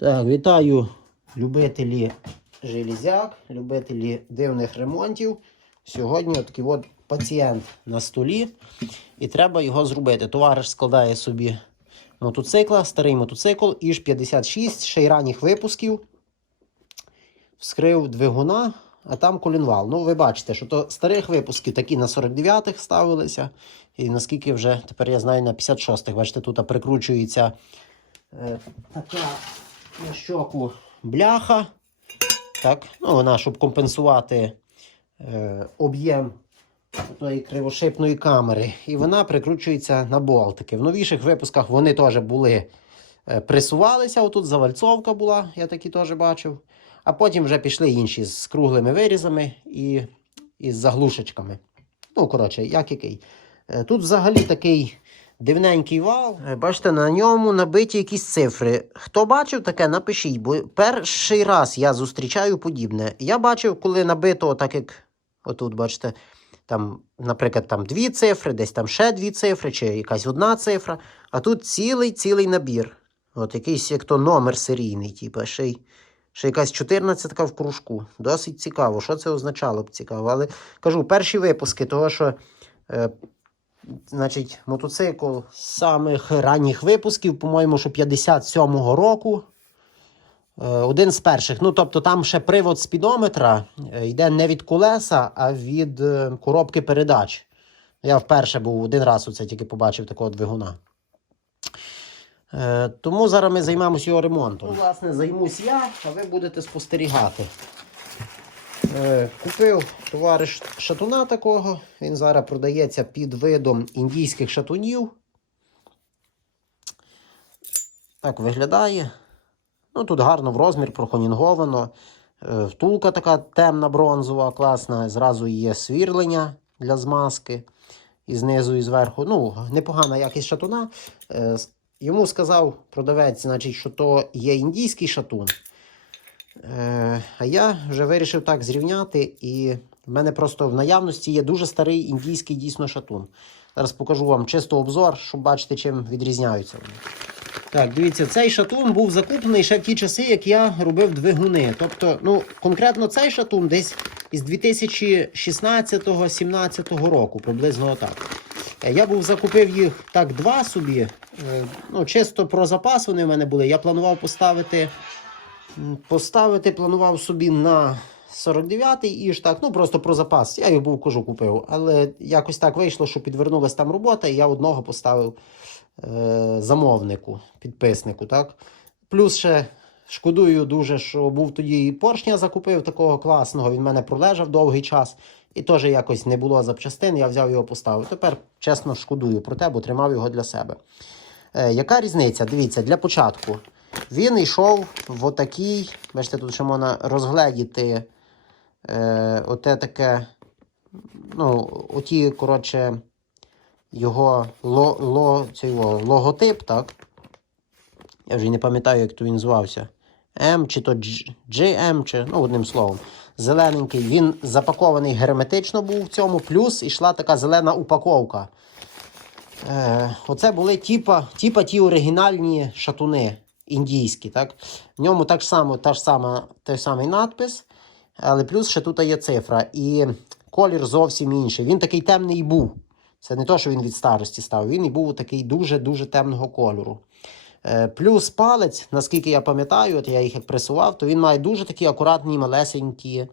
Так, вітаю любителі железяк, любителі дивних ремонтів. Сьогодні такий от пацієнт на столі, і треба його зробити. Товариш складає собі мотоцикла, старий мотоцикл, іж 56, ще й ранніх випусків. Вскрив двигуна, а там колінвал. Ну, ви бачите, що то старих випусків такі на 49-х ставилися. І наскільки вже тепер я знаю на 56-х. Бачите, тут прикручується е, така на щоку бляха. Так, ну вона, щоб компенсувати е, об'єм тої кривошипної камери. І вона прикручується на болтики. В новіших випусках вони теж були, е, присувалися. Отут завальцовка була, я такі теж бачив. А потім вже пішли інші з круглими вирізами і, і з заглушечками. Ну, коротше, як який. Е, Тут взагалі такий дивненький вал. Е, Бачите, на ньому набиті якісь цифри. Хто бачив таке, напишіть, бо перший раз я зустрічаю подібне. Я бачив, коли набито, так як отут, бачите, там, наприклад, там дві цифри, десь там ще дві цифри, чи якась одна цифра. А тут цілий цілий набір. От якийсь як то номер серійний, типу, ще й. Ще якась 14 в кружку. Досить цікаво. Що це означало б цікаво. Але кажу, перші випуски того, що е, значить, мотоцикл з самих ранніх випусків, по-моєму, що 57-го року. Е, один з перших. Ну, тобто там ще привод спідометра е, йде не від колеса, а від е, коробки передач. Я вперше був один раз оце тільки побачив такого двигуна. Тому зараз ми займемося його ремонтом. Ну, власне, займусь я, а ви будете спостерігати. Е, Купив товариш шатуна такого. Він зараз продається під видом індійських шатунів. Так виглядає. Ну, тут гарно в розмір прохонінговано. Е, Втулка така темна бронзова, класна. Зразу є свірлення для змазки. І знизу, і зверху. Ну, непогана якість шатуна. Е, Йому сказав продавець, значить, що то є індійський шатун. Е, а я вже вирішив так зрівняти, і в мене просто в наявності є дуже старий індійський дійсно шатун. Зараз покажу вам чисто обзор, щоб бачити, чим відрізняються вони. Так, дивіться, цей шатун був закуплений ще в ті часи, як я робив двигуни. Тобто, ну, конкретно цей шатун десь із 2016-17 року, приблизно отак. Е, Я був закупив їх так два собі. е, Ну, чисто про запас вони в мене були. Я планував поставити. Поставити планував собі на 49-й і ж так, ну просто про запас. Я його був кажу купив. Але якось так вийшло, що підвернулася там робота, і я одного поставив е, замовнику, підписнику. так. Плюс ще шкодую дуже, що був тоді і поршня закупив такого класного. Він мене пролежав довгий час. І теж якось не було запчастин, я взяв його поставив. Тепер, чесно, шкодую про те, бо тримав його для себе. Е, яка різниця? Дивіться, для початку. Він йшов в отакій, бачите, тут ще можна розгледіти е, оте таке, ну, оті, коротше, його ло, ло, цього, логотип, так? Я вже не пам'ятаю, як то він звався. М чи то GM, чи, ну, одним словом. Зелененький. Він запакований герметично був в цьому, плюс ішла така зелена упаковка. Е, оце були типа ті оригінальні шатуни індійські. Так? В ньому так само, та ж сама, той самий надпис, але плюс ще тут є цифра. І колір зовсім інший. Він такий темний був. Це не то, що він від старості став. Він і був такий дуже-дуже темного кольору. Е, Плюс палець, наскільки я пам'ятаю, от я їх як пресував, то він має дуже такі акуратні, малесенькі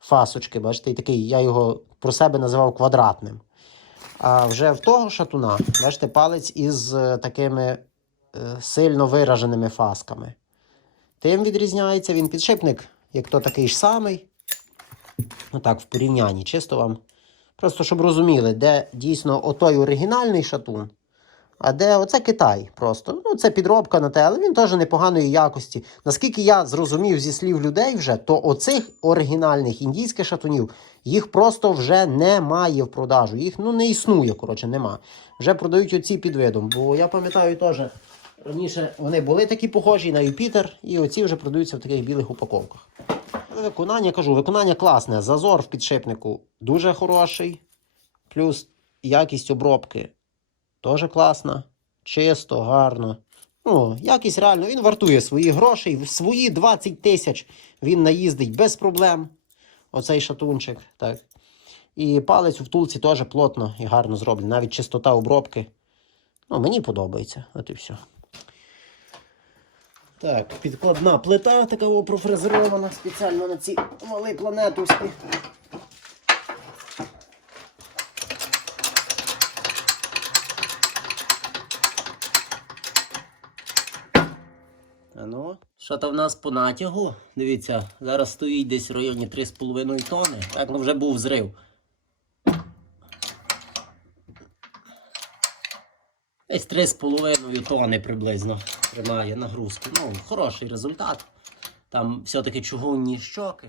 фасочки. Бачите, і такий, я його про себе називав квадратним. А вже в того шатуна, бачите, палець із е, такими сильно вираженими фасками. Тим відрізняється він підшипник, як то такий ж самий. Отак, в порівнянні. Чисто вам. Просто щоб розуміли, де дійсно отой оригінальний шатун, а де оце Китай просто. Ну, це підробка на те, але він теж непоганої якості. Наскільки я зрозумів зі слів людей вже, то оцих оригінальних індійських шатунів їх просто вже немає в продажу. Їх ну не існує, коротше, нема. Вже продають оці під видом. Бо я пам'ятаю теж. Раніше вони були такі похожі на Юпітер, і оці вже продаються в таких білих упаковках. Виконання кажу, виконання класне. Зазор в підшипнику дуже хороший. Плюс якість обробки теж класна. Чисто, гарно. Ну, якість реально, він вартує свої гроші. Свої 20 тисяч він наїздить без проблем. Оцей шатунчик. Так. І палець у втулці теж плотно і гарно зроблений. Навіть чистота обробки. Ну, мені подобається. От і все. Так, підкладна плита така профрезерована спеціально на ці вали планетовські. А ну, що то в нас по натягу? Дивіться, зараз стоїть десь в районі 3,5 тонни. Так, ну вже був зрив. Десь 3,5 тонни приблизно тримає нагрузку. Ну, хороший результат. Там все-таки чугунні щоки.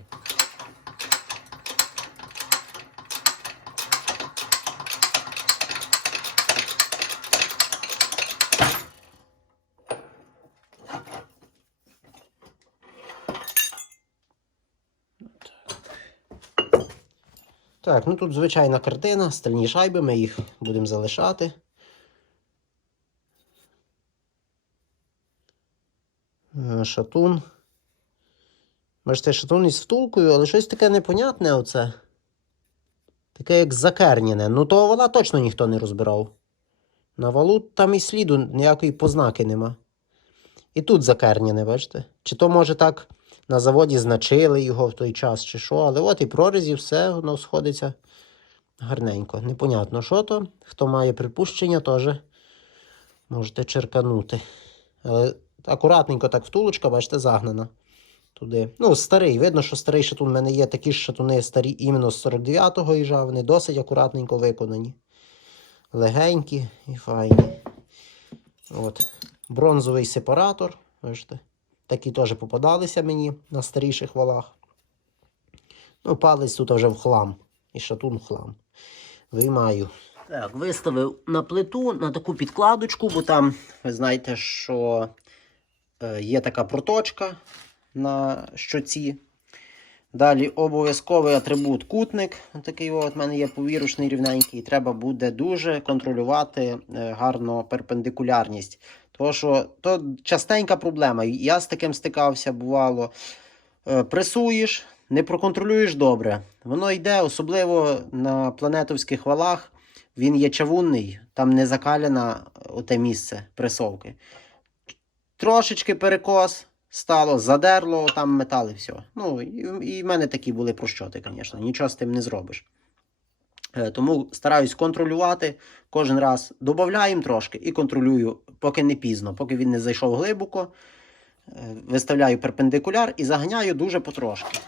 Так, ну тут звичайна картина, стальні шайби, ми їх будемо залишати. Шатун. Бачите, шатун із втулкою, але щось таке непонятне оце. Таке як закернєне. Ну, того вала точно ніхто не розбирав. На валу там і сліду ніякої познаки нема. І тут закернєне, бачите? Чи то, може, так на заводі значили його в той час, чи що, але от і прорізі, все воно сходиться гарненько. Непонятно, що то. Хто має припущення, теж можете черканути. Але акуратненько так втулочка, бачите, загнана туди. Ну, старий. Видно, що старий шатун. У мене є такі ж шатуни старі іменно з 49-го їжа. Вони досить акуратненько виконані. Легенькі і файні. От. Бронзовий сепаратор. Бачите. Такі теж попадалися мені на старіших валах. Ну, палець тут вже в хлам. І шатун в хлам. Виймаю. Так, виставив на плиту на таку підкладочку, бо там, ви знаєте, що є така проточка на щоці. Далі обов'язковий атрибут кутник. Такий от мене є повірушний рівненький. Треба буде дуже контролювати е, гарно перпендикулярність. Тому що то частенька проблема. Я з таким стикався, бувало. Е, Пресуєш, не проконтролюєш добре. Воно йде, особливо на планетовських валах. Він є чавунний, там не закаляне оте місце пресовки. Трошечки перекос стало, задерло там метал і все. Ну, і, в мене такі були прощоти, звісно. Нічого з тим не зробиш. Е, Тому стараюсь контролювати. Кожен раз додаємо трошки і контролюю, поки не пізно, поки він не зайшов глибоко. Е, Виставляю перпендикуляр і заганяю дуже потрошки.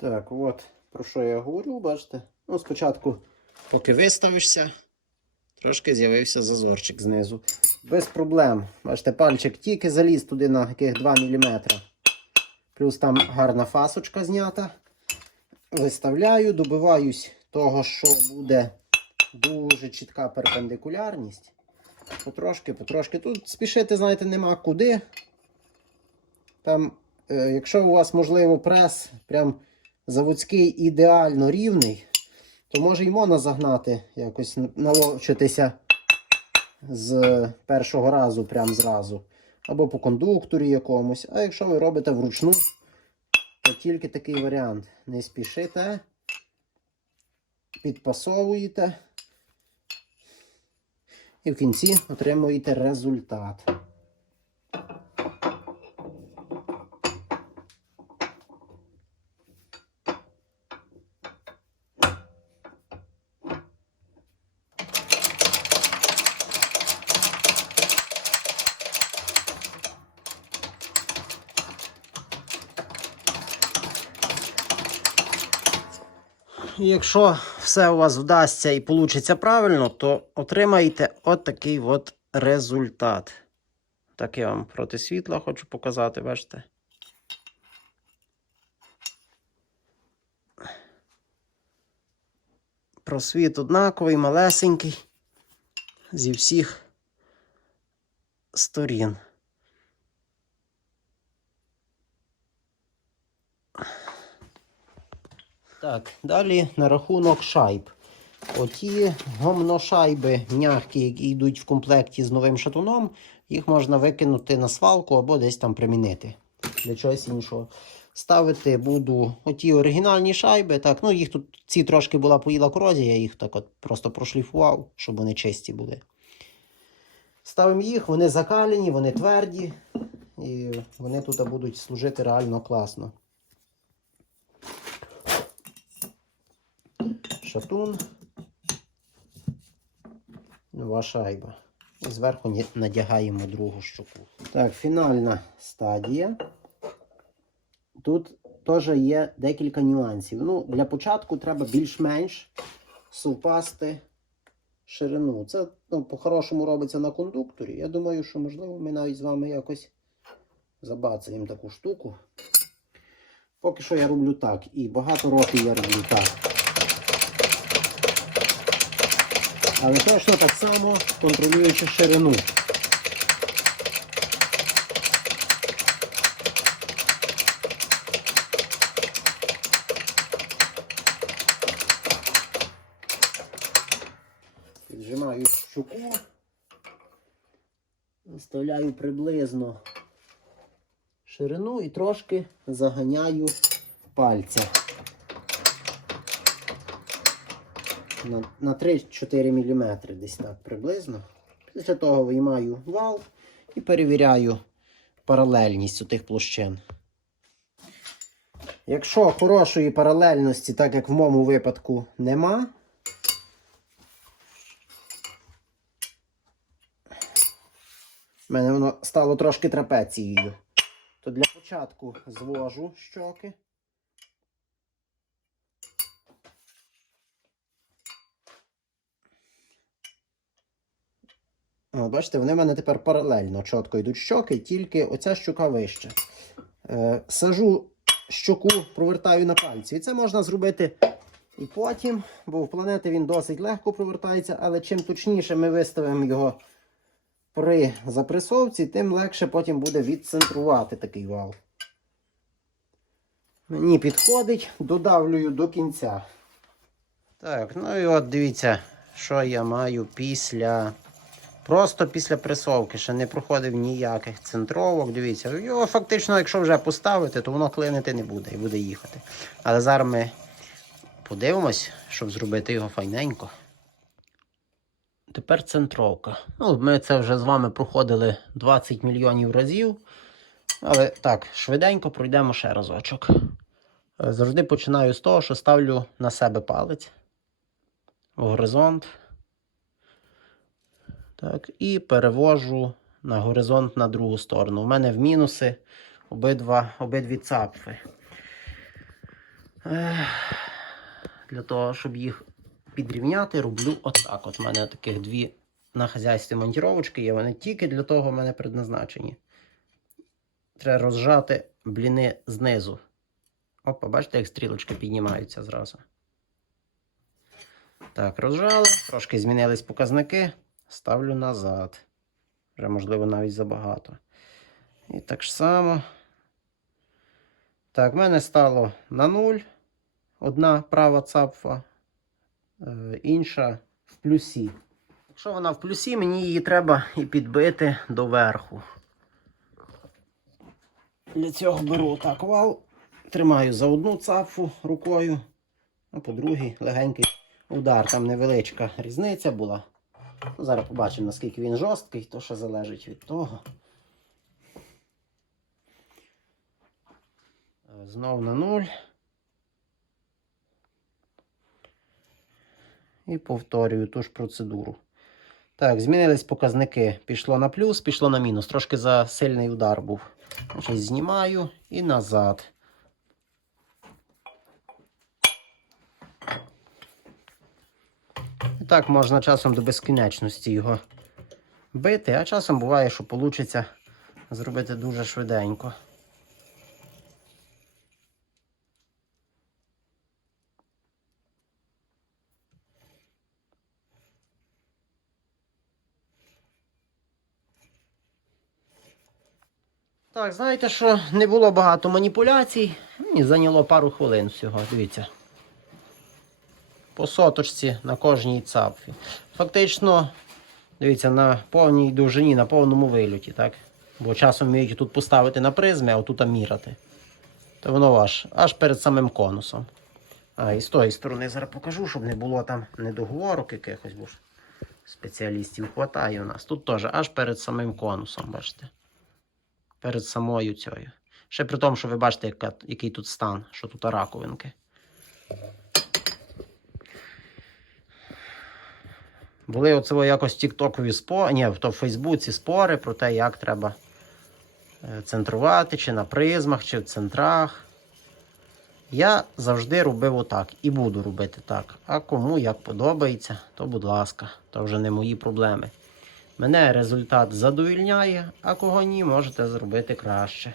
Так, от про що я говорю, бачите? Ну, спочатку, поки виставишся, трошки з'явився зазорчик знизу. Без проблем. Бачите, пальчик тільки заліз туди на яких 2 мм. Плюс там гарна фасочка знята. Виставляю, добиваюсь того, що буде дуже чітка перпендикулярність. Потрошки, потрошки. Тут спішити, знаєте, нема куди. Там, е, якщо у вас, можливо, прес прям заводський ідеально рівний, то може й можна загнати, якось наловчитися з першого разу, прям зразу. Або по кондукторі якомусь. А якщо ви робите вручну, то тільки такий варіант. Не спішите, підпасовуєте. І в кінці отримуєте результат. І Якщо все у вас вдасться і вийде правильно, то отримаєте от от результат. Так я вам проти світла хочу показати, бачите? Просвіт однаковий, малесенький. Зі всіх сторін. Так, далі на рахунок шайб. Оті гомношайби м'які, які йдуть в комплекті з новим шатуном, їх можна викинути на свалку або десь там примінити для чогось іншого. Ставити буду оті оригінальні шайби. Так, ну їх тут ці трошки була поїла корозія, я їх так от просто прошліфував, щоб вони чисті були. Ставимо їх, вони закалені, вони тверді, і вони тут будуть служити реально класно. Шатун. Нова шайба. І зверху надягаємо другу щуку. Так, фінальна стадія. Тут теж є декілька нюансів. Ну, для початку треба більш-менш совпасти ширину. Це ну, по-хорошому робиться на кондукторі. Я думаю, що можливо ми навіть з вами якось забацаємо таку штуку. Поки що я роблю так. І багато років я роблю так. Але точно так само контролюючи ширину. Піджимаю щуку, виставляю приблизно ширину і трошки заганяю пальця. На, на 3-4 мм десь так приблизно. Після того виймаю вал і перевіряю паралельність у тих площин. Якщо хорошої паралельності, так як в моєму випадку, нема, в мене воно стало трошки трапецією, то для початку звожу щоки. О, бачите, вони в мене тепер паралельно чітко йдуть щоки, тільки оця щука вища. Е, сажу щоку, провертаю на пальці. І це можна зробити і потім, бо в планети він досить легко провертається, але чим точніше ми виставимо його при запресовці, тим легше потім буде відцентрувати такий вал. Мені підходить, додавлюю до кінця. Так, ну і от дивіться, що я маю після. Просто після пресовки ще не проходив ніяких центровок. Дивіться, його фактично, якщо вже поставити, то воно клинити не буде і буде їхати. Але зараз ми подивимось, щоб зробити його файненько. Тепер центровка. Ну, Ми це вже з вами проходили 20 мільйонів разів. Але так, швиденько пройдемо ще разочок. Завжди починаю з того, що ставлю на себе палець в горизонт. Так, і перевожу на горизонт на другу сторону. У мене в мінуси обидва, обидві цапфи. Для того, щоб їх підрівняти, роблю отак. От у мене таких дві на хазяйстві монтіровочки є. Вони тільки для того в мене предназначені. Треба розжати бліни знизу. Опа, бачите, як стрілочки піднімаються зразу. Так, розжали, трошки змінились показники. Ставлю назад. Вже, можливо, навіть забагато. І так само. Так, в мене стало на 0. Одна права цапфа, е, інша в плюсі. Якщо вона в плюсі, мені її треба і підбити до верху. Для цього беру так вал, тримаю за одну цапфу рукою, а по другій легенький удар. Там невеличка різниця була. Ну, Зараз побачимо, наскільки він жорсткий, то що залежить від того. Е, Знов на 0. І повторюю ту ж процедуру. Так, змінились показники. Пішло на плюс, пішло на мінус. Трошки за сильний удар був. Значить, знімаю і назад. так можна часом до безкінечності його бити, а часом буває, що вийде зробити дуже швиденько. Так, знаєте, що не було багато маніпуляцій, мені зайняло пару хвилин всього, дивіться. По соточці на кожній цапфі. Фактично, дивіться, на повній довжині, на повному вильоті, так? Бо часом вміють тут поставити на призми, а отут міряти. То воно аж, аж перед самим конусом. А, і з тої сторони зараз покажу, щоб не було там недоговорок якихось, бо спеціалістів хватає у нас. Тут теж аж перед самим конусом, бачите. Перед самою цією. Ще при тому, що ви бачите, яка, який тут стан, що тут раковинки. Були оце якось тіктокові спори, ні, то в Фейсбуці спори про те, як треба е, центрувати, чи на призмах, чи в центрах. Я завжди робив отак і буду робити так. А кому як подобається, то будь ласка, то вже не мої проблеми. Мене результат задовільняє, а кого ні, можете зробити краще.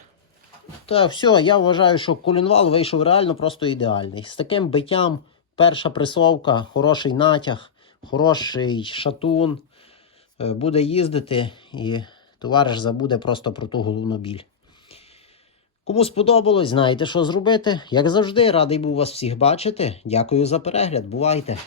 Так, все, я вважаю, що колінвал вийшов реально просто ідеальний. З таким биттям перша присовка, хороший натяг, хороший шатун. е, Буде їздити і товариш забуде просто про ту головну біль. Кому сподобалось, знаєте, що зробити. Як завжди, радий був вас всіх бачити. Дякую за перегляд. Бувайте!